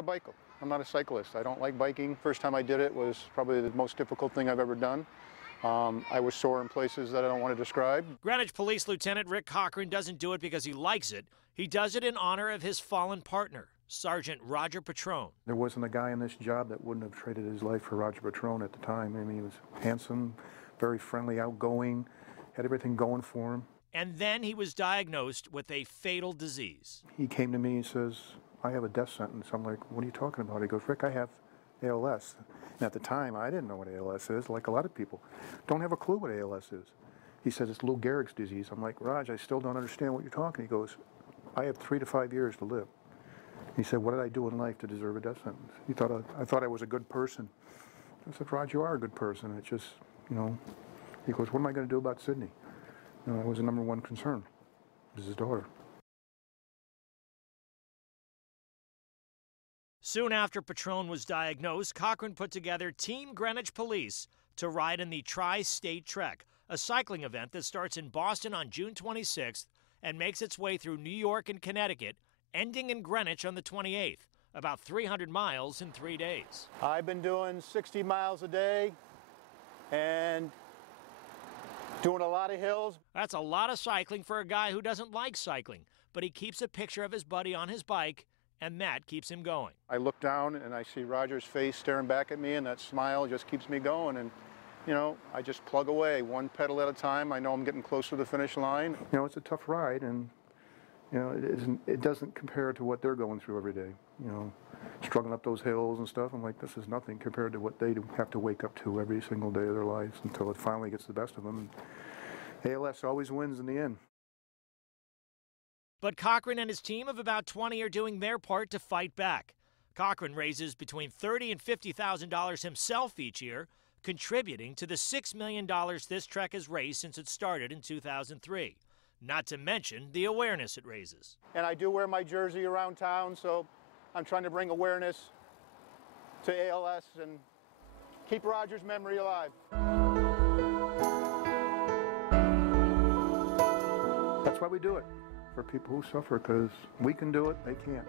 a biker. I'm not a cyclist. I don't like biking. First time I did it was probably the most difficult thing I've ever done. I was sore in places that I don't want to describe. Greenwich Police Lieutenant Rick Cochran doesn't do it because he likes it. He does it in honor of his fallen partner, Sergeant Roger Patrone. There wasn't a guy in this job that wouldn't have traded his life for Roger Patrone at the time. I mean, he was handsome, very friendly, outgoing, had everything going for him. And then he was diagnosed with a fatal disease. He came to me and says, I have a death sentence. I'm like, what are you talking about? He goes, Rick, I have ALS. And at the time, I didn't know what ALS is, like a lot of people. Don't have a clue what ALS is. He says, it's Lou Gehrig's disease. I'm like, Raj, I still don't understand what you're talking. He goes, I have 3 to 5 years to live. He said, what did I do in life to deserve a death sentence? I thought I was a good person. I said, Raj, you are a good person. It's just, you know, he goes, what am I going to do about Sydney? You know, that was the #1 concern. It was his daughter. Soon after Patrone was diagnosed, Cochran put together Team Greenwich Police to ride in the Tri-State Trek, a cycling event that starts in Boston on June 26th and makes its way through New York and Connecticut, ending in Greenwich on the 28th, about 300 miles in 3 days. I've been doing 60 miles a day and doing a lot of hills. That's a lot of cycling for a guy who doesn't like cycling, but he keeps a picture of his buddy on his bike, and that keeps him going. I look down and I see Roger's face staring back at me, and that smile just keeps me going. And, you know, I just plug away, one pedal at a time. I know I'm getting close to the finish line. You know, it's a tough ride, and, you know, it doesn't compare to what they're going through every day. You know, struggling up those hills and stuff. I'm like, this is nothing compared to what they have to wake up to every single day of their lives until it finally gets the best of them. And ALS always wins in the end. But Cochran and his team of about 20 are doing their part to fight back. Cochran raises between $30,000 and $50,000 himself each year, contributing to the $6 million this trek has raised since it started in 2003. Not to mention the awareness it raises. And I do wear my jersey around town, so I'm trying to bring awareness to ALS and keep Roger's memory alive. That's why we do it, for people who suffer, because we can do it, they can't.